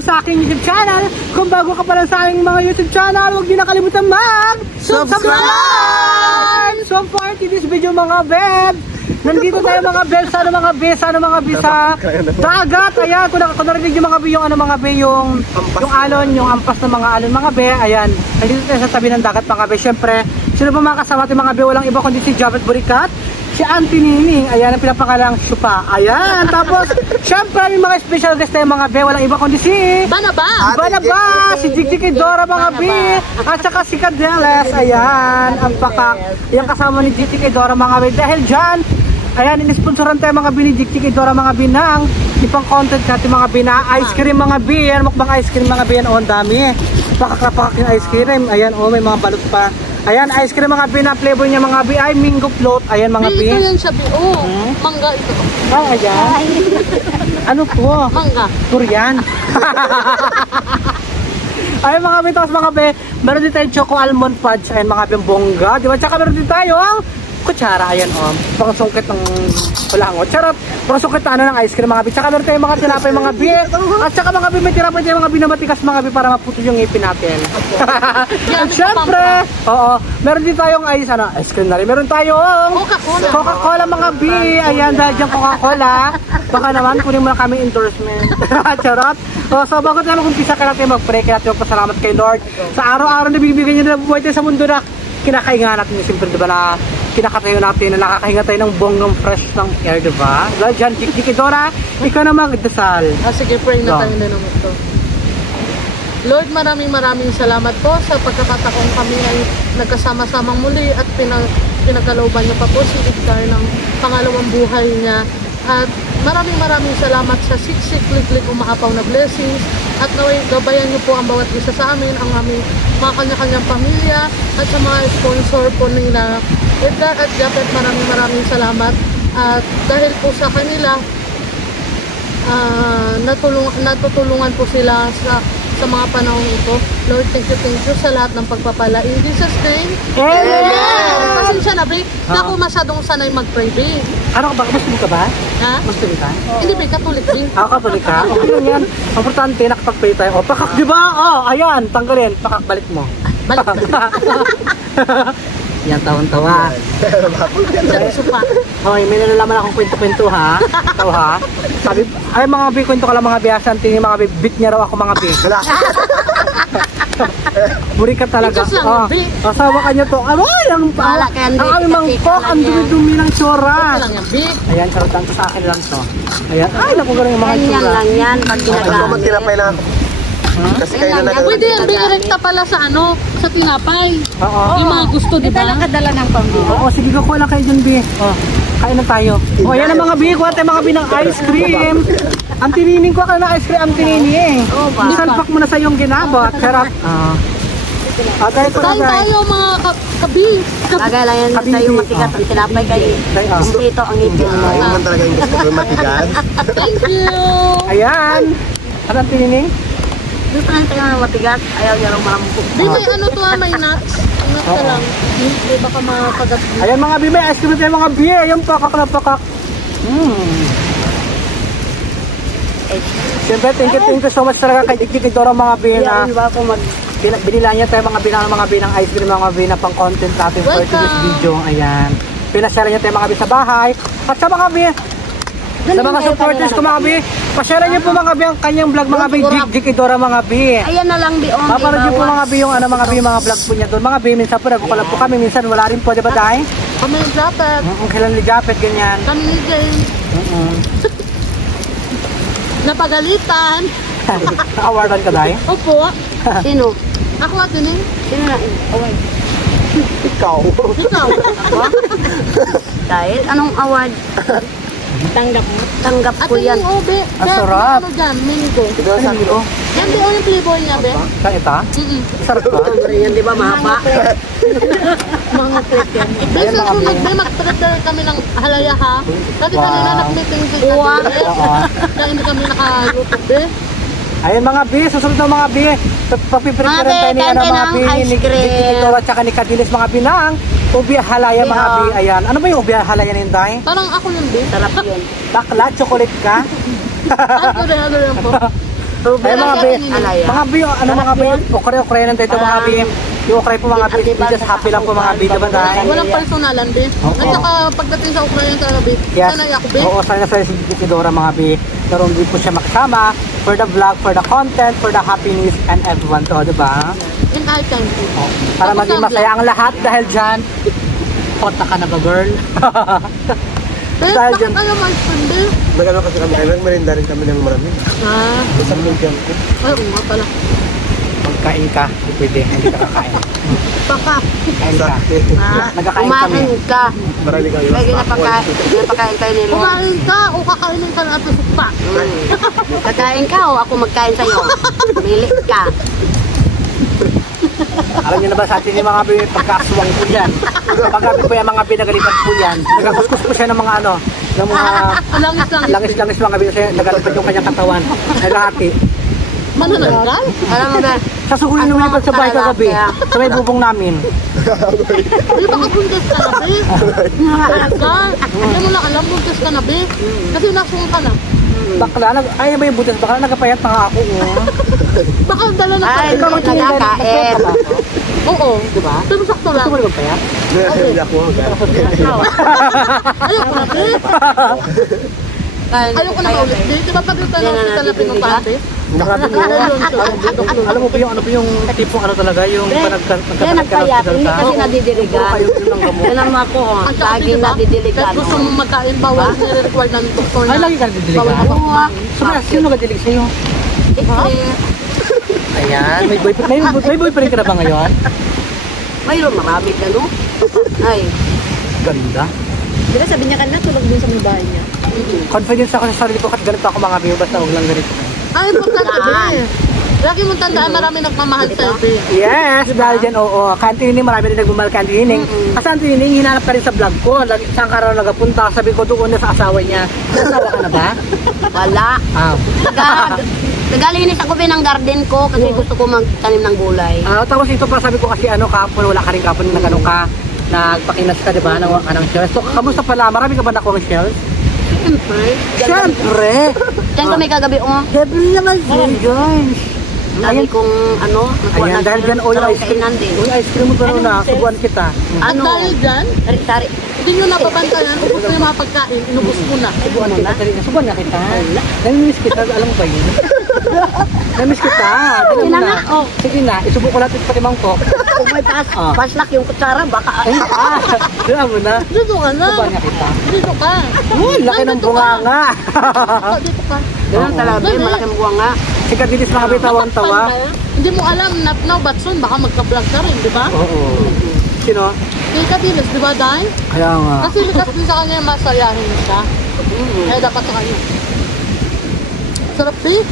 lang sa aking YouTube channel. Kung bago ka pa lang sa aking mga YouTube channel, huwag niyo nakalimutan mag-subscribe! So for this video mga beb, nandito tayo mga beb sa dagat. Ayan, kung narinig yung mga be, yung yung alon, yung ampas ng mga alon mga be. Ayan, nandito tayo sa tabi ng dagat mga be. Siyempre, sino ba mga kasama natin mga be? Walang iba kundi si Japet Burikat, si Auntie Nining, ayan ang pinapakalang Shupa. Ayan, tapos syempre yung mga special guest tayo mga be, walang iba kundi si Banaba, si Jikjik Dora mga be, at saka si Cadeles. Ayan, ang pakak. Yung kasama ni Jikjik Dora mga be. Dahil dyan, ayan, inisponsoran tayo mga be ni Jikjik Dora mga be ng ipang content natin mga be na ice cream mga be. Yan, mukbang ice cream mga be yan. O, ang dami. Pakak yung ice cream. Ayan, o, may mga balot pa. Ayan, ice cream mga be na flavor niya mga be ay mango float. Ayan mga be. Ito yan siya be. Oh, mangga ito. Ayan. Ano po? Mangga. Korean. Ayan mga be, tapos mga be, meron din tayong choco almond fudge. Ayan mga be, bongga. Diba? Tsaka meron din tayo ang kutsara. Ayan o, pang sungkit ng kulangot. Charot, pang sungkit na ng ice cream mga be. Tsaka meron tayong mga tinapay mga be. At tsaka mga be, may tinapay tayo mga be na matikas mga be para maputo yung ngipin natin. At syempre, oo, meron din tayong ice cream na rin. Meron tayong Coca-Cola mga be. Ayan, dahil dyan Coca-Cola. Baka naman, kunin mo na kami endorsement. Charot. So bago tayo mag-umpisa, kaya natin mag-pray, kaya natin magpasalamat kay Lord sa araw-araw na bibigyan niya na buhay tayo sa mundo na kinakahinga natin yung simple, diba, na kinakatayo natin, na nakakahinga tayo ng bonggang fresh ng air, diba? Dahil dyan, Jikjik Dora, ikaw na magdasal. Sige, pray na tayo na naman ito. Lord, maraming salamat po sa pagkakataong kami ay nagkasama-samang muli at pinagkalooban niyo pa po si Edgar ng pangalawang buhay niya. At maraming salamat sa siksik, liklik, umaapaw na blessings. At naway gabayan niyo po ang bawat isa sa amin, ang aming mga kanya-kanyang pamilya at sa mga sponsor po nila Edgar at Japet. Maraming salamat. At dahil po sa kanila, natutulungan po sila sa mga panahon ito. Lord, thank you sa lahat ng pagpapala. In Jesus' name, Amen! Pasensya na, Be. Naku, masyadong sanay mag-pray, Be. Ano ka ba? Muslim ka ba? Ha? Muslim ka? Hindi, Be. Katolik, Be. Katolik ka? Okay lang yan. Importante, nakapag-pray tayo. O, pakak, di ba? O, ayan, tanggalin. Pakak, balik mo. Balik. Yan, tawa-tawa. Okay, may nalalaman akong kwento-kwento ha. Ito ha. Sabi, ay mga bi, kwento ka lang mga biyasan. Tingin mga bi, bit niya raw ako mga bi. Buri ka talaga. Asawa ka niya to. Ay, ang aming mangkok, ang dumi-dumi ng tsura. Ayan, karotan to sa akin lang to. Ayan, ay, naku galing yung mga tsura. Ganyan lang yan, pag ginagamit. Kasi kayo na pwede yan, direkta pala sa sa tinapay. Yung mga gusto, diba? Ito lang kadala ng pambili. Oo, sige, kuha lang kayo dyan, Bi. Kain na tayo. O, yan ang mga Bi. Kuha tayo mga Bi ng ice cream. Ang tinining ko ka na ice cream, ang tinining. Isalpak mo na sa iyong ginabot. Sarap. Kain tayo mga kabi. Bagay lang yan sa yung matigas ang tinapay kayo. Ito ang ipin. Ayun talaga yung gusto ko matigas. Thank you. Ayan. Ano ang tinining? Doon pa lang tayo ng matigas, ayaw niya rin maramukok. May may nuts. Nuts ka lang. Hindi baka makagat. Ayan mga bi, may ice cream tayo mga bi. Ayan, pakak na pakak. Siyempre, thank you so much talaga kay Jikjik Dora mga bi na binila niya tayo mga bi ng ice cream mga bi na pang content natin for today's video. Ayan. Pinasyara niya tayo mga bi sa bahay. At sa mga bi, sa mga supporters ko mga bi, pasyara niyo po mga bi ang kanyang vlog mga bi, Jikjik Dora mga bi. Ayan na lang bi, paparod niyo po mga bi yung mga bi, mga vlog po niya doon. Mga bi, minsan po nagkukulab po kami, minsan wala rin po, di ba dahil? Kami ni Japet. Kailan ni Japet, ganyan. Kami ni Jane. Napagalitan. Naka-awardan ka dahil? Opo. Sino? Ako at din eh. Sino na? Award. Ikaw. Ako? Dahil, anong award? Tanggap ko yan. At Obe. Ang sarap. Ano dyan? Mango. Ano? Yan di yung flavor niya, Be. Saan ita? Sarap ba? Yan, di ba, mahaba? Mga cake yan. Be, sa sunod, Be, mag-prepare kami ng halaya, ha? Dati kanina nag-meeting si Kati. Kaya hindi kami naka-YouTube, Be. Ayun mga bi, susunod na mga bi. Papiprepare tayo ni mga bi, ni Jikjik Dora at saka ni Cadeles mga bi ng ubia halaya mga bi. Ayan. Ano ba yung ubia halaya na yun, Day? Parang ako yun, Be. Sarap yun. Bakla, chocolate ka? Ako rin po. Ay mga be, Alaya. mga be, ano mga be, okray lang dito mga be. Yung okray po mga be, just happy lang po mga be, diba dahil? Walang personalan, be. At saka pagdating sa Ukraine sa be, Yes. sanay ako, be. Oo, sana sa si Dora mga be. Pero hindi po siya makasama for the vlog, for the content, for the happiness and everyone to, diba? And I thank you. Para Tapos maging ang masaya ang lahat dahil dyan. Kota ka na ba, girl? Be, Dahil bakit dyan. ayaw ma-spend, be? Nag-ano kasi kami, nagmerinda rin kami ng marami. Ah, Sa program ko. ay, oo nga pala. Magkain ka, hindi pwede, hindi ka kakain. Baka. Kain ka. Nagkakain kami. Kumain ka. Marami kayo. May ginapakain kayo ni Lord. Kumain ka o kakainin ka ng ato sukpa. Kakain ka o ako magkain sa'yo. Mili ka. Alam niyo na ba sa atin yung mga pagkaswang po yan. Pagkabi po yung mga pinagalitan po yan. Nagakuskus po siya ng mga ano, ng mga langis-langis mga kasi nagalipad yung kanyang katawan. Naghahati. Manananggal? Alam mo ba? Sa suhuli Ano lumipad sa bahay talaga kagabi. kaya? Sa may bubong namin. Di ba buntis ka na, be? Ka? Hindi mo lang alam, buntis ka na, be? Kasi nasung ka na. Bakla, ay ba yung butas? Bakla nagkapayat na nga ako. Oh. Baka dala na Ay, ka. hindi nakakain. Oo. Diba? Pero sakto lang. Gusto mo na magpayat? Hindi ako. Ayoko na, be. Ayoko na maulit, be. Di ba pag ito na hospital na pinuntahan, be? Grabe mo. Alam mo ba yung ano ba yung tipong ano talaga yung Yan nagpayat, hindi kasi nadidiligan. Yan ang mga ko, Ang tsaka, lagi di ba? nadidiligan. Kahit gusto mong magkain, bawal nire-require ng doktor na. Ay, lagi ka nagdidiligan? Bawal ka pa. Sino nagdidilig sa'yo? Ayan, may boyfriend ka na ba ngayon? Mayroon marami ka, no? Ay, Ganda. Di ba sabi niya kanina tulog din sa may bahay niya? Confidence ako sa sarili ko kahit ganito ako mga biyo, basta huwag lang ganito. Ay, importante, be. Lagi mong tandaan, marami nagmamahal sa'yo, be. Yes, dahil dyan, oo. Kantining, marami rin nagmamahal kantining. Kasi kantining, hinanap ka rin sa vlog ko. Saan ka raw nagapunta? Sabi ko doon na sa asawa niya. Asawa ka na ba? wala. Ah. Nagalinis ako ng garden ko kasi gusto ko magtanim ng gulay. Tapos ito pa sabi ko kasi ano kapon, wala ka rin kapon na gano'n ka. Nagpakinas ka, di ba? Nakuha ka ng shells. So, kamusta pala? Marami ka ba nakuha ng shells? Siyempre! Diyan kami kagabi, oh. Siyempre naman guys. Dami kong ano, nakuha Ayan, ng dahil dyan, oh, yung ice cream. kainan din. Oh, yung ice cream mo pero na, subuan kita. At Ano? dahil dyan, Tari-tari. hindi nyo napabantayan, ubos na yung mga pagkain, inubos mo na. Subuan kita. Subuan nga kita. Namimiss kita, alam mo ba yun? Namimiss kita. Dala mo Sige na na. nga, oh. Sige na, isubo ko natin pati mangkok. Kung may paslak yung kutsara, baka... Ay, dala mo na. Dito ka na. Subuan nga kita. Dito ka. Uy, laki ng bunga nga. Dito ka. Ganun talaga, Dali. malaking buwang nga. Sikat dinis mga bitawan-tawa. Hindi mo alam, now but soon, baka magka-vlog ka rin, di ba? Oo. Sino? Kaya Kadilis, di ba, Day? Kaya nga. Kasi likas din sa kanya, masayahin siya. Kaya dapat sa kanya. Sarap, eh.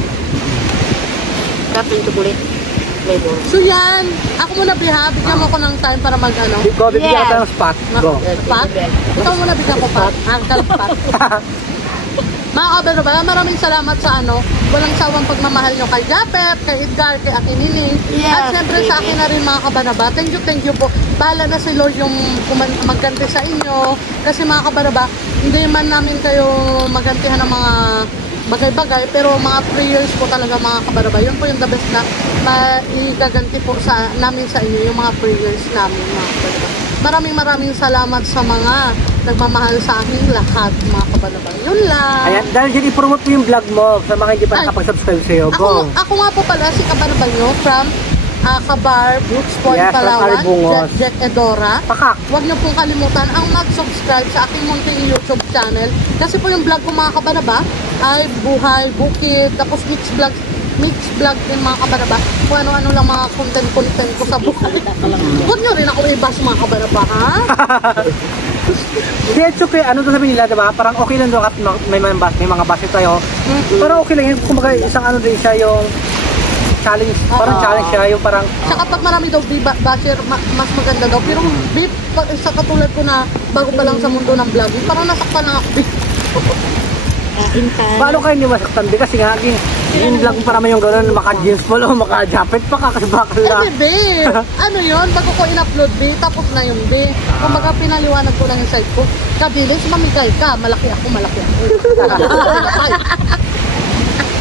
Sarap yung chocolate flavor. So yan, ako muna, Biha, bigyan mo ko ng time para mag-ano. Go, bibigyan Yes. kita ng spot. Go. Pat? Ikaw muna bigyan ko pat. Uncle Pat. Mga kabero ba, maraming salamat sa ano, walang sawang pagmamahal nyo kay Japep, kay Edgar, kay Ate Nining. Yes, At syempre sa akin na rin mga kabanaba. Thank you po. Bahala na si Lord yung magganti sa inyo. Kasi mga kabanaba, hindi man namin kayo magantihan ng mga bagay-bagay, pero mga prayers po talaga mga kabaraba. Yun po yung the best na maigaganti po namin sa inyo, yung mga prayers namin mga kabaraba. Maraming salamat sa mga nagmamahal sa aking lahat mga kabaraba. Yun lang. Ayan, dahil dyan i-promote mo yung vlog mo sa mga hindi pa nakapag-subscribe sa'yo. Go. Ako nga po pala si kabaraba nyo from Kabar, Brooks Point, Yes, from Palawan, Arbungos. Jet Edora. Pakak. Huwag niyo pong kalimutan ang mag-subscribe sa aking munting YouTube channel. Kasi po yung vlog ko mga kabaraba ay buhay, bukid, tapos mix vlog din mga kabaraba. Kung ano-ano lang mga content ko sa buhay. Huwag niyo rin ako i-bash mga kabaraba, ha? Hindi, it's okay. Ano to sabihin nila, diba? Parang okay lang doon at may mga bash tayo. Pero okay lang yun. Kumbaga, isang ano din siya yung challenge. Parang challenge siya yung parang Saka pag marami daw basher, mas maganda daw. Pero beef, sa katulad ko na bago pa lang sa mundo ng vlogging, parang nasaktan lang ako, beef. Kain ka. paano kayo hindi masaktan? Di kasi nga, yung vlog pa naman yung gano'n, maka-jeans pa lang, maka-jacket pa, kakasbakal lang. Kasi be, ano yun, bago ko in-upload be, tapos na yun be. Kung baga pinaliwanag ko lang yung site ko, Kadilis, mamigay ka, malaki ako.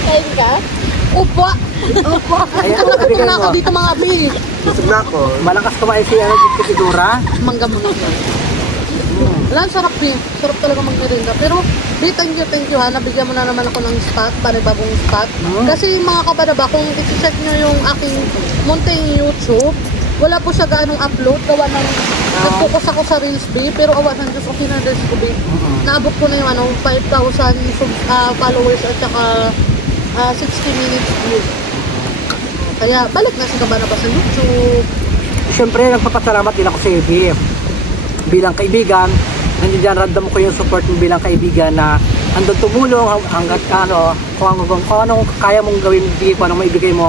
Kain ka? Upo! Upo! Ayan, Nakapit bigay na ako mo. dito mga bi. Busog na ako. Malakas kumain si ano, dito si Dura. Mangga mo na yun. Wala, sarap bi. Sarap talaga magmerinda. Pero, bi, thank you ha. Nabigyan mo na naman ako ng spot, panibagong spot. Kasi mga kabadaba, kung iti-check nyo yung aking munting YouTube, wala po siya ganong upload. Gawa ng, nag-focus ako sa Reels B, pero awa ng Diyos, okay na Diyos ko B. Naabot ko na yung 5,000 followers at saka 60 minutes view. Kaya, balik na si Kabanaba sa YouTube. Siyempre, nagpapasalamat din ako sa iyo, B. Bilang kaibigan, nandiyan dyan, random ko yung support mo bilang kaibigan na andun tumulong hanggat kung anong kaya mong gawin, bigay ko, anong maibigay mo,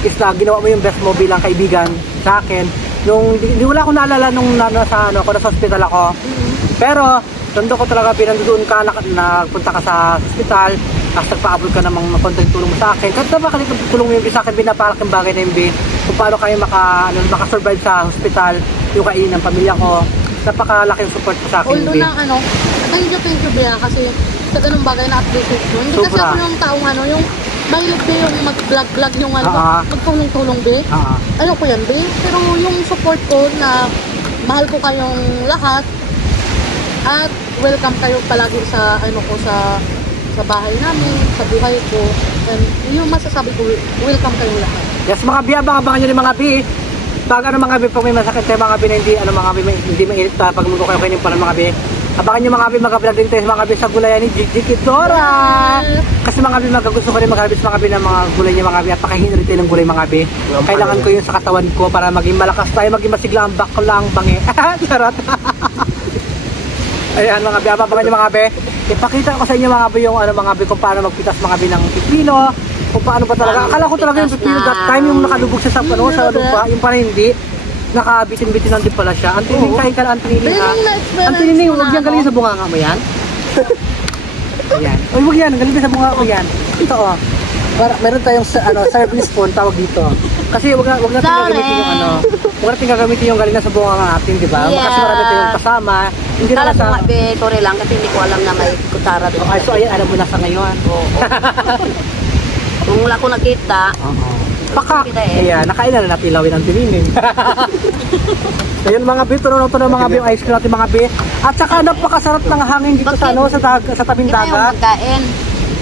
is na ginawa mo yung best mo bilang kaibigan sa akin. Nung, di wala akong naalala nung nasa hospital ako. Pero, nandun ko talaga, pinandoon ka, nagpunta ka sa hospital, tapos nagpa-upload ka namang konting tulong mo sa akin. Kahit napakaliit tulong mo yung sa akin, binapalaking bagay na yung kung paano kayo maka-survive sa hospital, yung kainin ng pamilya ko. Napakalaking support ko sa akin. Although na thank you Bea, kasi sa ganung bagay na appreciate mo. Hindi kasi ako yung taong yung mahilig ba yung mag-vlog yung magtulong-tulong Be. Ayaw ko yan Be. Pero yung support ko na mahal ko kayong lahat at welcome kayo palagi sa sa bahay namin, sa buhay ko. And yung masasabi ko, welcome kayong lahat. Yes, mga Bea, abangan nyo rin mga Bea. Pag mga Bea, pag may masakit tayo mga Bea na hindi mainit pag mundo kayo kayo ng mga Bea. Abangan nyo mga Bea, mag-vlog din tayo mga Bea sa gulayan ni Gigi Kidora. Kasi mga Bea, magagusto ko rin mag-harvest mga Bea ng mga gulay niya mga Bea. At pakahin rin tayo ng gulay mga Bea. Kailangan ko yun sa katawan ko para maging malakas tayo, maging masigla ang baklang bangi. Charot. Ayan mga Bea, abangan nyo mga Bea. Ipakita ko sa inyo mga Bea yung mga Bea kung paano magpitas mga Bea ng pipino. Kung paano ba talaga. Akala ko talaga yung pipino that time yung nakalubog siya sa lupa, yung parang hindi. Nakabitin-bitin lang din pala siya. Antinining kain ka na, Antinining ha. Antinining, huwag yan galing sa bunganga mo yan. Ayan. Uy, huwag yan, galing sa bunganga mo yan. Ito meron tayong service spoon, tawag dito. Kasi huwag natin gagamitin yung huwag natin gagamitin yung galing na sa bunganga natin, di ba? Kasi marami tayong kasama. Hindi na Kala ko nga, sorry lang, kasi hindi ko alam na may kutsara doon. Okay, so ayan, alam mo na sa ngayon. Oo. Kung wala ko nakita, Baka, ayan, nakain na natin ilawin ang tinining. Ayun mga Bea, tunaw mga Bea yung ice cream natin mga Bea. At saka napakasarap ng hangin dito sa tabing hindi tayo dagat. magkain.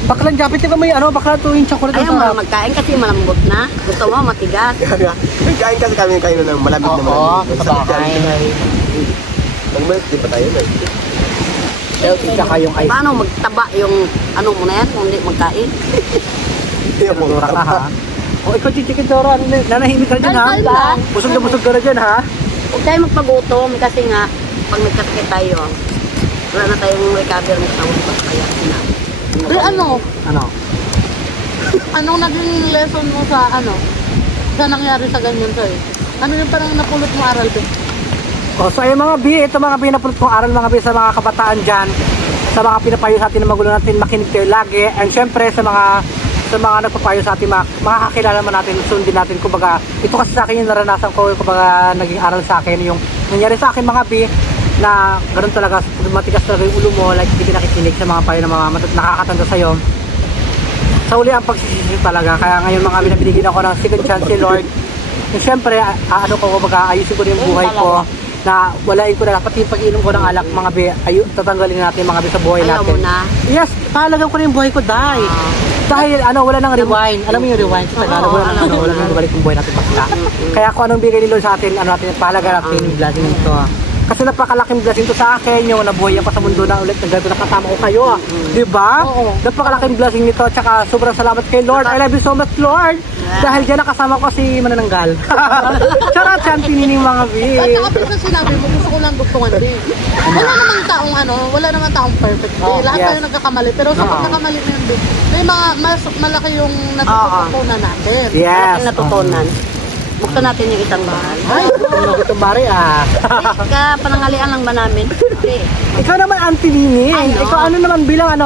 Baklang Japit, di ba may bakla tuwing chocolate Ayaw mo magkain kasi malambot na. Gusto mo matigas. Kain kasi kami kain ng malamig na malamig. sa bahay. Nag-milk tea pa tayo. At saka yung ice Paano magtaba yung mo na yan kung hindi magkain? cream ka ha. O ikaw Chicken Dora, nanahimik ka na dyan ha. Busog ka na dyan ha. Huwag tayo magpagutom kasi nga, pag nagkasakit tayo, wala na tayong recover mo sa ulit. Kaya sinabi. Ano? Anong naging lesson mo sa sa nangyari sa ganyan sa'yo? Ano yung parang napulot mo aral Be? So ayun mga Bea, ito mga Bea, napulot kong aral mga Bea sa mga kabataan dyan. Sa mga pinapayo sa atin na magulo natin, makinig kayo lagi. And syempre sa mga nagpapayo sa atin, makakakilala man natin, sundin natin. Kumbaga, ito kasi sa akin yung naranasan ko, kumbaga naging aral sa akin, yung nangyari sa akin mga Bea, na ganun talaga, matigas talaga yung ulo mo, like hindi nakikinig sa mga payo ng mga nakakatanda sa'yo. Sa uli ang pagsisisi talaga, kaya ngayon mga Bea, binigyan ako ng second chance si Lord. And syempre, ayusin ko rin yung buhay ko, na walain ko na, pati pag-inom ko ng alak mga Bea, tatanggalin natin mga Bea sa buhay natin. Ayaw mo na? Yes, pahalagan ko rin yung buhay ko, dahil wala nang rewind. Alam mo yung rewind sa Tagalog, wala nang balik yung buhay natin bakla. Kaya kung anong bigay ni Lord sa atin, pahalaga natin yung blessing nito. Kasi napakalaking blessing to sa akin, yung nabuhay ako sa mundo na ulit, nakasama ko kayo. Di ba? Napakalaking blessing nito, tsaka sobrang salamat kay Lord. I love you so much, Lord. Dahil dyan nakasama ko si Manananggal. Charot, siya ang tinining mga Bea. At saka pinsan sinabi mo, gusto ko lang dugtungan Be. Wala namang taong perfect Be. Lahat tayo nagkakamali. Pero sa pagkakamali na yun Be, may mas malaki yung natututunan natin. Yes. Malaking natutunan. Buksan natin yung isang bahay. Ay, itong bari Ka, panangalian lang ba namin? Ikaw naman, Auntie Nining. Ikaw naman bilang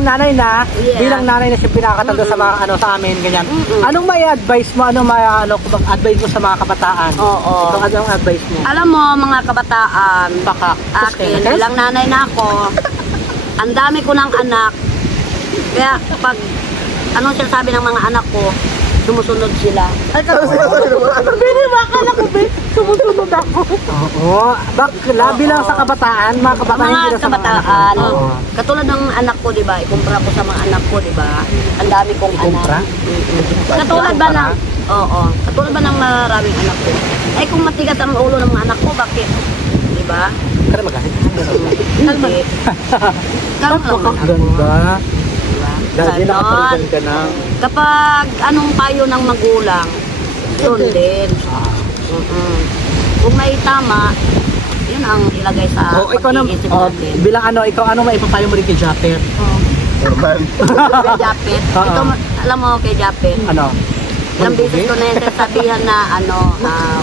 nanay na, bilang nanay na siya pinakatanda sa mga sa amin ganyan. Anong may advice mo? Advice mo sa mga kabataan? Oo. Anong advice mo? Alam mo mga kabataan, akin, bilang nanay na ako, ang dami ko ng anak. Kaya pag anong sinasabi ng mga anak ko, sumusunod sila. Ay, Bini, makala ko, Bini. Sumusunod ako. Oo. Bakla, bilang sa kabataan, mga kabataan Mga hindi na sa mga kabataan, anak. Oo. katulad ng anak ko, di ba? Ikumpara ko sa mga anak ko, di ba? Ang dami kong Ikumpra? anak. Katulad ba ng, oo, katulad ba ng maraming anak ko? Ay, kung matigas ang ulo ng mga anak ko, bakit? Di ba? Kaya magalit. Hindi. Karoon lang naman ako. Ganda. Diba? Dahil Ganon. nakapalitan ka na. Kapag anong payo ng magulang, yun din. Kung may tama, yun ang ilagay sa Oh, ikaw na, pag-iisip oh, natin. bilang ano, ikaw ano maipapayo mo rin kay Japet? Normal. Kay Japet, Oo. ito, alam mo kay Japet, Ano? ilang beses ko na yung sasabihan na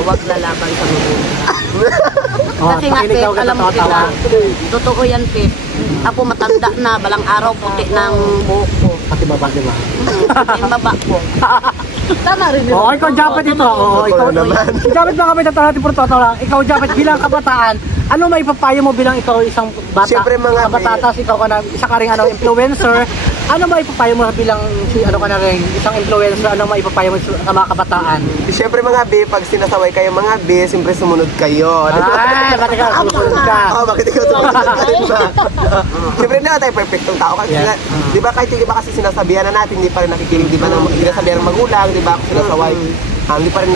wag lalaban sa magulang. Oh, Kasi nga, pakinig Pet, daw ka alam mo, Pet, tatawa. totoo yan, Pet. Ako matanda na, balang araw puti ng buhok ko. Pati baba, di ba? Puti yung baba ko. Tama rin yun. Oo, ikaw Japet ito. Oo, ikaw naman. Japet mga kami tatanong natin puro totoo lang. Ikaw Japet bilang kabataan, ano maipapayo mo bilang ikaw isang bata? Siyempre, mga kabatatas, ikaw ka na isa ka ring influencer. Ano maipapayo mo bilang ano ka na rin isang influencer? Ano maipapayo mo sa mga kabataan? Siyempre mga B, pag sinasaway kayo mga B, siyempre sumunod kayo. Ay, bakit ka susunod ka? Oo, bakit ikaw sumunod ka rin ba? Siyempre hindi naman tayo perfectong tao. Kasi, Yeah. di ba kahit yung iba kasi sinasabihan na natin, hindi pa rin nakikinig, di ba, sinasabihan ng magulang, di ba, kung sinasaway, hindi pa rin,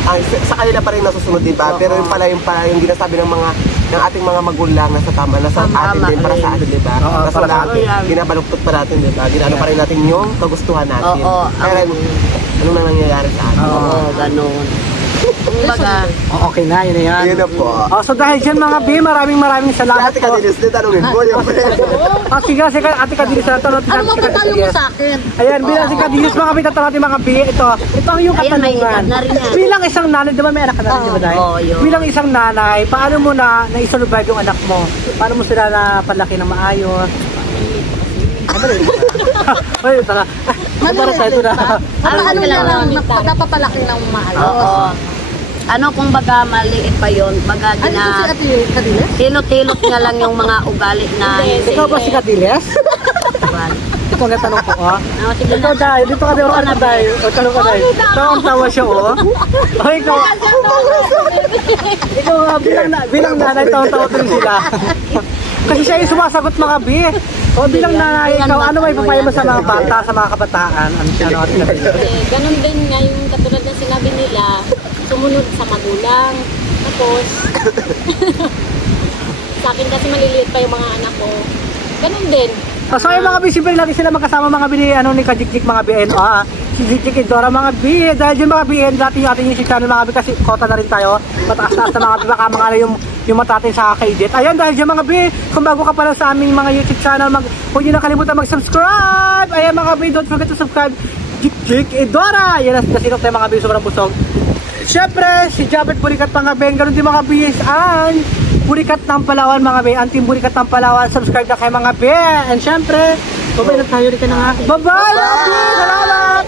sa kanila pa rin nasusunod, di ba? Pero yung ginasabi ng ating mga magulang nasa tama, nasa atin din, para sa atin, di ba? Oo, Tapos para sa wala, ginabaluktot pa natin, di ba? Ginano pa rin natin yung kagustuhan natin. Oo, Pero, anong nang nangyayari sa atin? Oo, ganun. Kumbaga, Oh, okay na, yun na yan. Yun na po. Oh, so dahil dyan mga B, maraming salamat Dati po. ka dinis, tanungin mo yung Sige, ate Kadilis na tanong. Ano mapatalo mo sa akin? Ayan, bilang si Kadilis, mga kapitatanong natin mga B, ito ang yung Ayan, may katanungan. edad na rin yan. Bilang isang nanay, di ba may anak ka na rin, di ba Day? Oo, yun. Bilang isang nanay, paano mo na-survive yung anak mo? Paano mo sila na palaki ng maayos? Ay, tara. Para tayo na. Ano lang, napapalaki ng maayos. oo. Ano kung baga maliit pa yon, baga Ano to si Ate Kadile? tilot-tilot niya lang yung mga ugali na hindi. Ikaw ba si Kadilis? Ito ang tanong ko, oh. Sige Ikaw, na. Day, dito ka daw ka na, Day. O, tanong ka, Day. Tawa siya, oh. O, ikaw. Ikaw, bilang nanay, tawa-tawa din sila. Kasi siya yung sumasagot mga B. O, bilang nanay, ikaw, ano may papayo mo sa mga bata, sa mga kabataan? Ano, Ganun din nga yung katulad ng sinabi nila, sumunod sa magulang. Tapos, sa akin kasi maliliit pa yung mga anak ko. Ganun din. So yung mga B, siyempre lagi sila magkasama mga B ni Kajikjik mga BN. Si Jikjik Idora mga B. Dahil yung mga BN, dati yung ating YouTube channel mga B kasi kota na rin tayo. Mataas-taas na mga B, baka mga yung mata natin sa ka-edit. Ayan, dahil yung mga B, kung bago ka pala sa aming mga YouTube channel, huwag nyo nakalimutan mag-subscribe. Ayan mga B, don't forget to subscribe. Jikjik Idora. Yan na sinok tayo mga B, sobrang busog. Siyempre, si Japet Burikat mga B, ganun din mga B, Burikat ng Palawan mga be, ang team Burikat ng Palawan, subscribe na kayo mga be. And syempre, babay na tayo rin ka na nga. Bye-bye! Salamat!